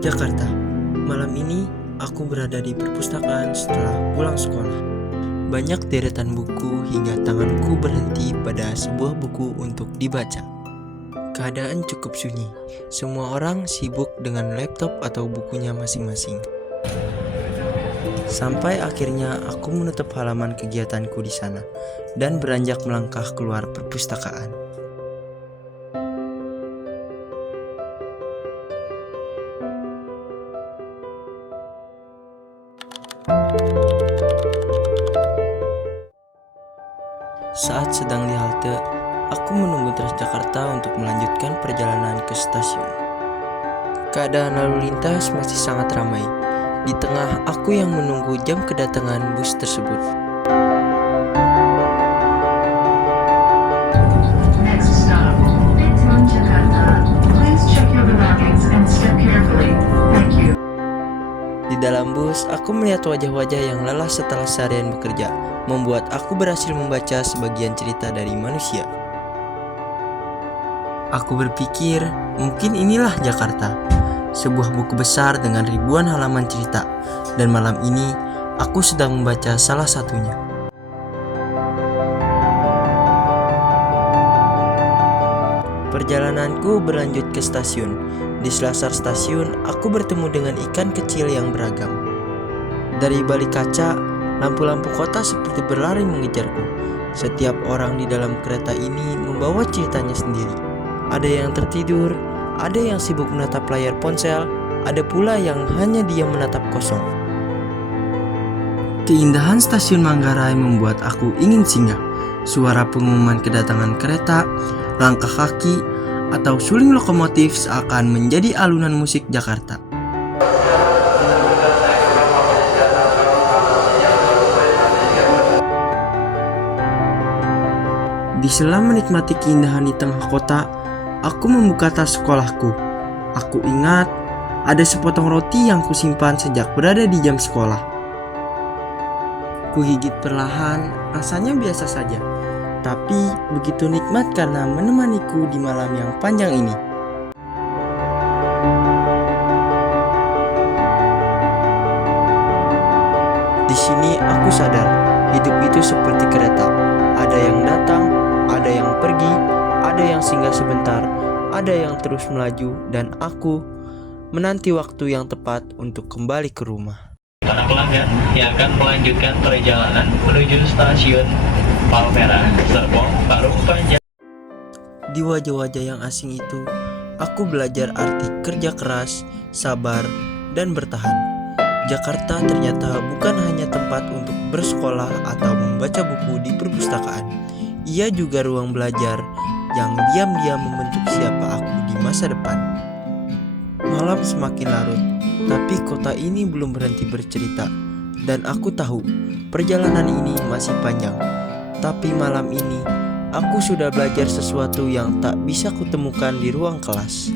Jakarta. Malam ini aku berada di perpustakaan setelah pulang sekolah. Banyak deretan buku hingga tanganku berhenti pada sebuah buku untuk dibaca. Keadaan cukup sunyi. Semua orang sibuk dengan laptop atau bukunya masing-masing. Sampai akhirnya aku menutup halaman kegiatanku di sana dan beranjak melangkah keluar perpustakaan. Saat sedang di halte, aku menunggu Transjakarta untuk melanjutkan perjalanan ke stasiun. Keadaan lalu lintas masih sangat ramai. Di tengah aku yang menunggu jam kedatangan bus tersebut. Next stop, Midtown, Jakarta. Please check your belongings and step carefully. Thank you. Di dalam bus, aku melihat wajah-wajah yang lelah setelah seharian bekerja, membuat aku berhasil membaca sebagian cerita dari manusia. Aku berpikir, mungkin inilah Jakarta, sebuah buku besar dengan ribuan halaman cerita, dan malam ini aku sedang membaca salah satunya. Perjalananku berlanjut ke stasiun. Di selasar stasiun, aku bertemu dengan ikan kecil yang beragam. Dari balik kaca, lampu-lampu kota seperti berlari mengejarku. Setiap orang di dalam kereta ini membawa ceritanya sendiri. Ada yang tertidur, ada yang sibuk menatap layar ponsel, ada pula yang hanya diam menatap kosong. Keindahan stasiun Manggarai membuat aku ingin singgah. Suara pengumuman kedatangan kereta, langkah kaki, atau suling lokomotif seakan menjadi alunan musik Jakarta. Di sela menikmati keindahan di tengah kota, aku membuka tas sekolahku. Aku ingat ada sepotong roti yang kusimpan sejak berada di jam sekolah. Kugigit perlahan, rasanya biasa saja, tapi begitu nikmat karena menemaniku di malam yang panjang ini. Di sini aku sadar, hidup itu seperti kereta. Ada yang datang, ada yang pergi, ada yang singgah sebentar, ada yang terus melaju, dan aku menanti waktu yang tepat untuk kembali ke rumah. Para pelanggan yang akan melanjutkan perjalanan menuju stasiun Palmerah, Serpong, Parung Panjang. Di wajah-wajah yang asing itu, aku belajar arti kerja keras, sabar, dan bertahan. Jakarta ternyata bukan hanya tempat untuk bersekolah atau membaca buku di perpustakaan. Ia juga ruang belajar yang diam-diam membentuk siapa aku di masa depan. Malam semakin larut, tapi kota ini belum berhenti bercerita. Dan aku tahu, perjalanan ini masih panjang. Tapi malam ini, aku sudah belajar sesuatu yang tak bisa kutemukan di ruang kelas.